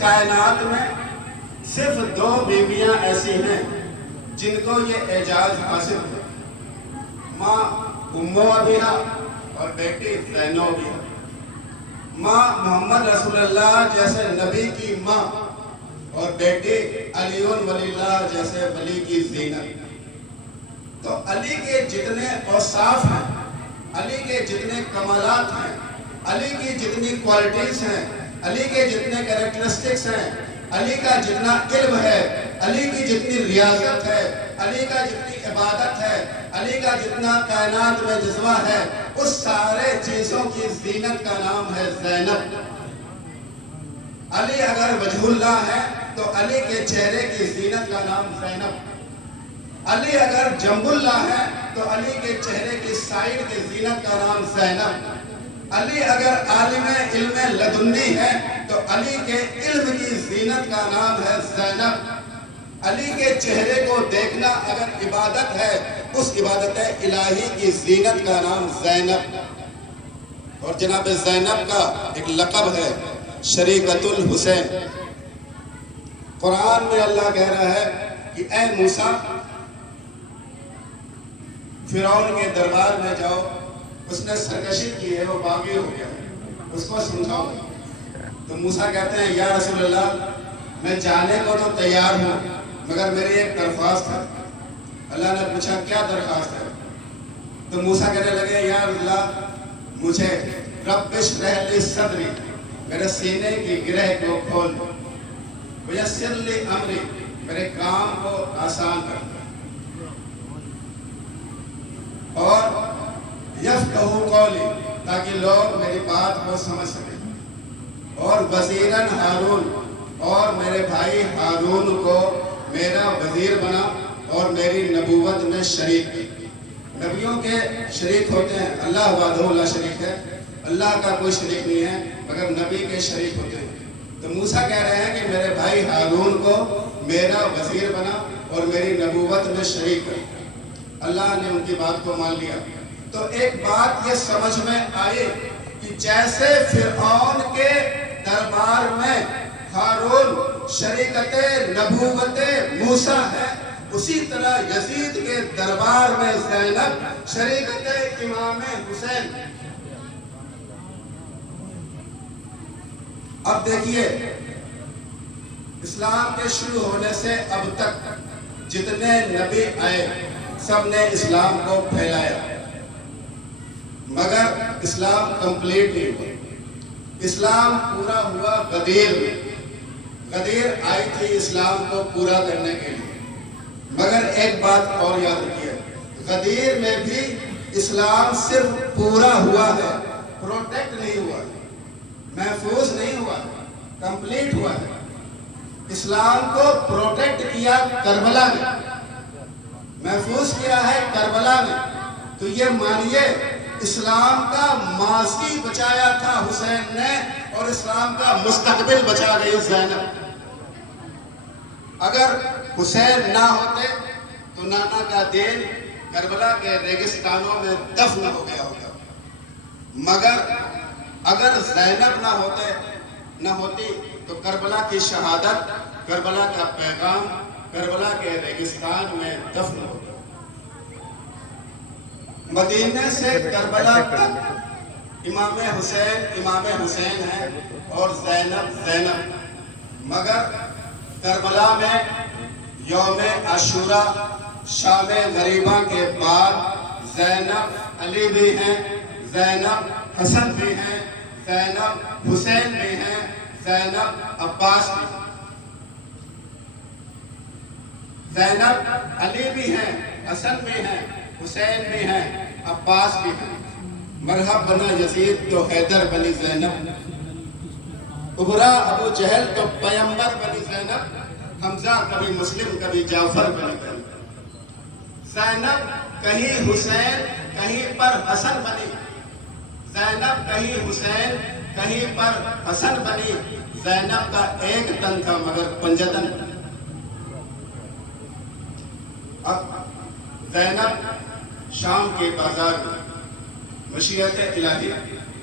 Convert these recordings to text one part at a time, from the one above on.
کائنات میں صرف 2 بیویاں ایسی ہیں جن کو یہ اعجاز حاصل ہوا، ماں ام ابیہا اور بیٹی زینب ابیہا۔ ماں محمد رسول اللہ جیسے نبی کی ماں اور بیٹی علی ولی اللہ جیسے ولی کی زینب۔ تو علی کے جتنے اوصاف ہیں، علی کے جتنے کمالات ہیں، علی کی جتنی کوالٹیز ہیں، علی کے جتنے کریکٹرسٹکس ہیں، علی کا جتنا علم ہے، علی کی جتنی ریاضت ہے، علی کا جتنی عبادت ہے، علی کا جتنا کائنات میں جذبہ ہے، اس سارے چیزوں کی زینت کا نام ہے زینب۔ علی اگر وجہ اللہ ہے تو علی کے چہرے کی زینت کا نام زینب۔ علی اگر جنب اللہ ہے تو علی کے چہرے کی سائڈ کی زینت کا نام زینب۔ علی اگر عالم علم لدنی ہے تو علی کے علم کی زینت کا نام ہے زینب۔ علی کے چہرے کو دیکھنا اگر عبادت ہے، اس عبادت الہی کی زینت کا نام زینب۔ اور جناب زینب کا ایک لقب ہے شریکت الحسین۔ قرآن میں اللہ کہہ رہا ہے کہ اے موسیٰ، فرعون کے دربار میں جاؤ، اس نے سرکشی کی ہے، وہ باغی ہو گیا ہے، اس کو سمجھاؤ۔ تو موسیٰ کہتے ہیں یا رسول اللہ، میں جانے کو تو تیار ہوں، مگر میری ایک درخواست ہے۔ اللہ نے پوچھا کیا درخواست ہے؟ تو موسیٰ کہنے لگے یا رسول اللہ، مجھے رب اشرح لی صدری، میرے سینے کی گرہ کو کھول، ویسر لی امری، میرے کام کو آسان کر، اور یفقہوا قولی، تاکہ لوگ میری بات کو سمجھ سکیں، اور وزیراً ہارون، اور میرے بھائی ہارون کو میرا وزیر بنا اور میری نبوت میں شریک کی۔ نبیوں کے شریک ہوتے ہیں، اللہ وحدہ لا شریک ہے، اللہ کا کوئی شریک نہیں ہے، مگر نبی کے شریک ہوتے ہیں۔ تو موسیٰ کہہ رہے ہیں کہ میرے بھائی ہارون کو میرا وزیر بنا اور میری نبوت میں شریک کر۔ اللہ نے ان کی بات کو مان لیا۔ تو ایک بات یہ سمجھ میں آئی کہ جیسے فرعون کے دربار میں ہارون شریکت نبوت موسیٰ ہے، اسی طرح یزید کے دربار میں زینب شریکت امام حسین۔ اب دیکھیے، اسلام کے شروع ہونے سے اب تک جتنے نبی آئے سب نے اسلام کو پھیلایا، مگر اسلام کمپلیٹ نہیں ہوا۔ اسلام پورا ہوا غدیر میں۔ غدیر آئی تھی اسلام کو پورا کرنے کے لیے، مگر ایک بات اور یاد رکھیے، غدیر میں بھی اسلام صرف پورا ہوا ہے، پروٹیکٹ نہیں ہوا، محفوظ نہیں ہوا، کمپلیٹ ہوا ہے۔ اسلام کو پروٹیکٹ کیا کربلا میں، محفوظ کیا ہے کربلا میں۔ تو یہ مانیے اسلام کا ماضی بچایا تھا حسین نے، اور اسلام کا مستقبل بچا گئی زینب۔ اگر حسین نہ ہوتے تو نانا کا دین کربلا کے ریگستانوں میں دفن ہو گیا ہوتا، مگر اگر زینب نہ ہوتی تو کربلا کی شہادت، کربلا کا پیغام کربلا کے ریگستان میں دفن ہوتا۔ مدینے سے کربلا تک امام حسین ہے اور زینب، مگر کربلا میں یوم عاشورہ شام غریبہ کے بعد زینب علی بھی ہیں، زینب حسن بھی ہیں، زینب حسین بھی ہیں، زینب عباس بھی ہیں۔ زینب علی بھی ہیں، حسن بھی ہیں، حسین بھی ہیں، عباس بھی ہیں۔ مرحب بنا یزید تو حیدر بنی زینب، ابرا ابو جہل تو پیمبر بنی زینب، حمزہ کبھی مسلم کبھی جعفر بنی زینب۔ زینب کہیں حسین کہیں پر حسن بنی، زینب کہیں حسین کہیں پر حسن بنی۔ زینب کا ایک تن تھا مگر پنجتن۔ اب زینب شام کے بازار میں، مشیت الہی،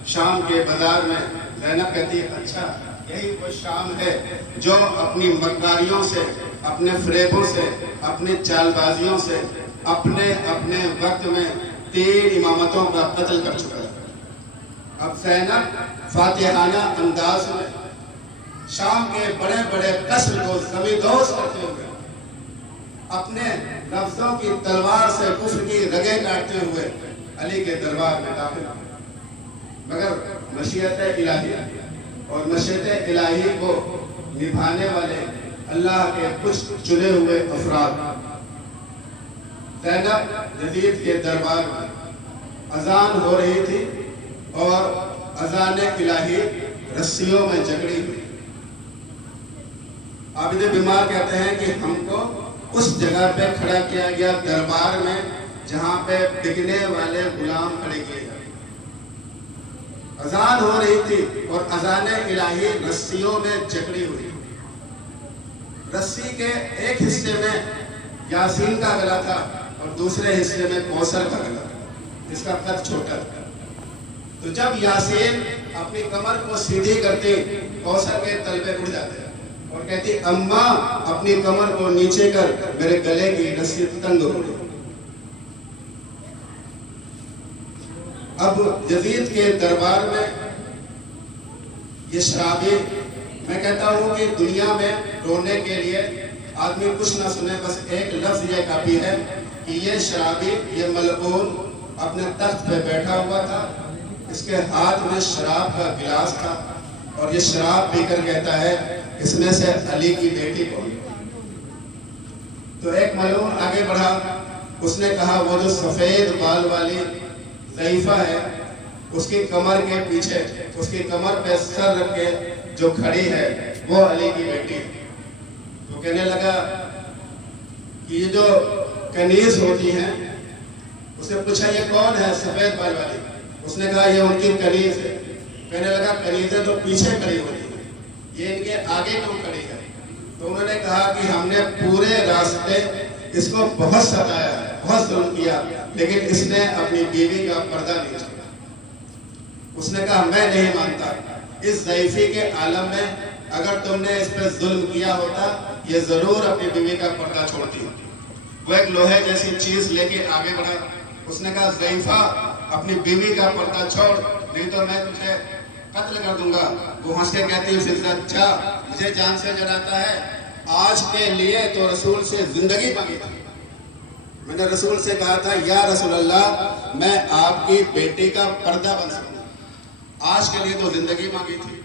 شام کے بازار میں زینب کہتی ہے اچھا یہی وہ شام ہے جو اپنی مکاریوں سے، اپنے فریبوں سے، اپنے چال بازیوں سے اپنے وقت میں 3 امامتوں کا قتل کر چکا ہے۔ اب زینب فاتحانہ انداز میں شام کے بڑے بڑے قصر کو زمیندوز کرتے ہوئے، اپنے لفظوں کی تلوار سے کفر کی رگیں کاٹتے ہوئے علی کے دربار میں داخل ہوئے، مگر مشیت الہی اور مشیت الہی کو نبھانے والے اللہ کے کچھ چنے ہوئے افراد، زینب یزید کے دربار میں اذان ہو رہی تھی اور اذان الہی رسیوں میں جکڑی ہوئی۔ عابد بیمار کہتے ہیں کہ ہم کو اس جگہ پہ کھڑا کیا گیا دربار میں جہاں پہ بکنے والے غلام کھڑے کیے گئے۔ اذان ہو رہی تھی اور اذان الہی رسیوں میں جکڑی ہوئی۔ رسی کے ایک حصے میں یاسین کا گلا تھا اور دوسرے حصے میں کوثر کا گلا تھا، جس کا قد چھوٹا تھا۔ تو جب یاسین اپنی کمر کو سیدھی کرتی، کوثر کے تلوے اڑ جاتے اور کہتی اماں اپنی کمر کو نیچے کر، میرے گلے کی رسی تنگ ہو گئی۔ اب یزید کے دربار میں یہ شرابی، میں کہتا ہوں کہ دنیا میں رونے کے لیے آدمی کچھ نہ سنے، بس ایک لفظ یہ کافی ہے کہ یہ شرابی، یہ ملعون اپنے تخت پہ بیٹھا ہوا تھا، اس کے ہاتھ میں شراب کا گلاس تھا اور یہ شراب پی کر کہتا ہے اس میں سے علی کی بیٹی کون؟ تو ایک ملعون آگے بڑھا، اس نے کہا وہ جو سفید بال والی ضعیفہ ہے، اس کی کمر کے پیچھے، اس کی کمر پہ سر رکھ کے جو کھڑی ہے وہ علی کی بیٹی ہے۔ تو کہنے لگا کہ یہ جو کنیز ہوتی ہیں، اس نے پوچھا یہ کون ہے سفید بال والی؟ اس نے کہا یہ ان کی کنیز ہے۔ کہنے لگا کنیزیں تو پیچھے کھڑی ہوتی ہیں، یہ ان کے آگے کیوں کھڑی ہے؟ تو انہوں نے کہا کہ ہم نے پورے راستے اس کو بہت ستایا، بہت ظلم کیا، لیکن اس نے اپنی بیوی کا پردہ نہیں چھوڑا۔ اس نے کہا میں نہیں مانتا، اس ضعیفی کے عالم میں اگر تم نے اس پہ ظلم کیا ہوتا یہ ضرور اپنی بیوی کا پردہ چھوڑتی۔ وہ ایک لوہے جیسی چیز لے کے آگے بڑھا، اس نے کہا ضعیفہ اپنی بیوی کا پردہ چھوڑ، نہیں تو میں تجھے قتل کر دوں گا۔ وہ ہنس کے کہتی فطرت جا، مجھے جان سے ڈراتا ہے، آج کے لیے تو رسول سے زندگی مانگی تھی۔ میں نے رسول سے کہا تھا یا رسول اللہ میں آپ کی بیٹی کا پردہ بن سکوں، آج کے لیے تو زندگی مانگی تھی۔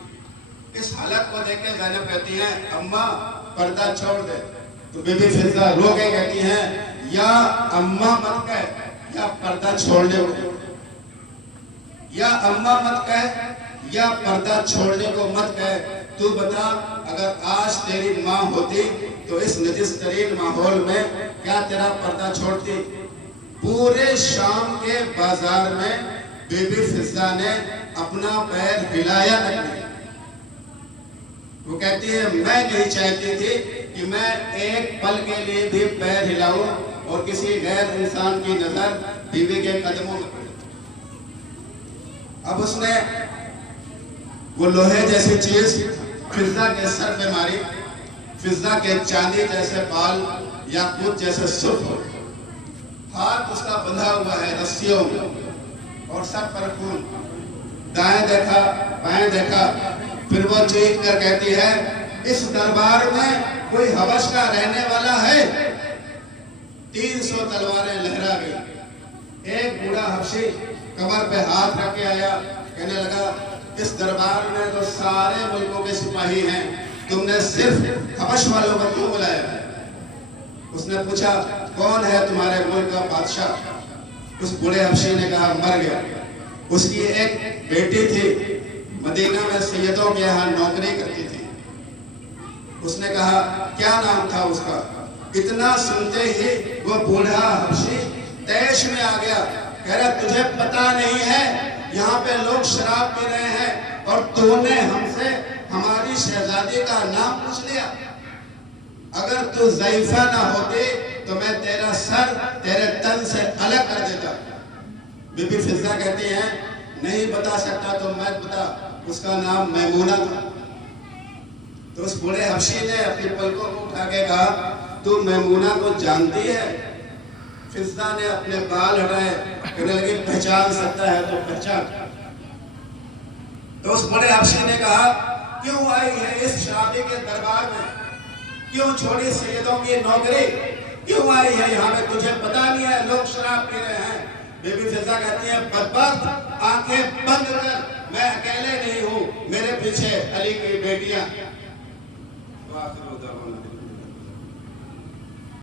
اس حالت کو دیکھ کے زینب کہتی ہیں اماں پردہ چھوڑ دے۔ تو بی بی فضہ رو کے کہتی ہیں یا اماں مت کہہ، یا پردہ چھوڑنے کو، یا اماں مت کہہ یا پردہ چھوڑنے کو مت کہہ، تو بتا اگر آج تیری ماں ہوتی تو اس نجس ترین ماحول میں کیا تیرا پردہ چھوڑتی؟ پورے شام کے بازار میں بی بی فضہ نے اپنا پیر ہلایا نہیں۔ وہ کہتی ہے میں نہیں چاہتی تھی کہ میں ایک پل کے لیے بھی پیر ہلاؤں اور کسی غیر انسان کی نظر بیوی کے قدموں میں پڑے۔ اب اس نے وہ لوہے جیسی چیز فضہ کے سر پہ ماری، فضہ کے چاندی جیسے بال، یاقوت جیسے سرخ ہو، ہاتھ اس کا بندھا ہوا ہے رسیوں میں اور سر پر خون۔ دائیں دیکھا بائیں دیکھا، پھر وہ چیخ کر کہتی ہے اس دربار میں کوئی حبش کا رہنے والا ہے؟ 300 تلواریں لہرا گئی۔ ایک بوڑھا حبشی کمر پہ ہاتھ رکھ کے آیا، کہنے لگا اس دربار میں تو سارے ملکوں کے سپاہی ہیں، تم نے صرف حبش والوں کو کیوں بلایا؟ اس نے پوچھا کون ہے تمہارے ملک کا بادشاہ؟ اس بوڑھے حبشی نے کہا مر گیا۔ اس کی ایک بیٹی تھی، مدینہ میں سیدوں کے یہاں نوکری کرتی تھی۔ اس نے کہا کیا نام تھا اس کا؟ اتنا سنتے ہی وہ بوڑھا حبشی تیش میں آ گیا، کہہ رہا تجھے پتا نہیں ہے یہاں پہ لوگ شراب پی رہے ہیں اور تو نے ہم سے ہماری شہزادی کا نام پوچھ لیا؟ اگر تو ضعیفہ نہ ہوتی تو میں تیرا سر تیرے تن سے الگ کر دیتا۔ بی بی فضہ کہتی ہیں نہیں بتا سکتا تو میں بتا، اس کا نام میمونہ تھا۔ تو اس بوڑھے حبشی نے اپنی پلکوں کو اٹھا کے کہا تو میمونہ کو جانتی ہے؟ فضہ نے اپنے بال ہٹائے، کہنے لگی پہچان سکتا ہے تو پہچان۔ تو اس بڑے حبشی نے کہا کیوں آئی ہے اس شرابی کے دربار میں؟ کیوں چھوڑی سیدوں کی نوکری؟ کیوں آئی ہے یہاں میں؟ تجھے پتا نہیں ہے لوگ شراب پی رہے ہیں؟ بی بی فضہ کہتی ہے بدبخت، آنکھیں بند کر، میں اکیلے نہیں ہوں، میرے پیچھے علی کی بیٹیاں۔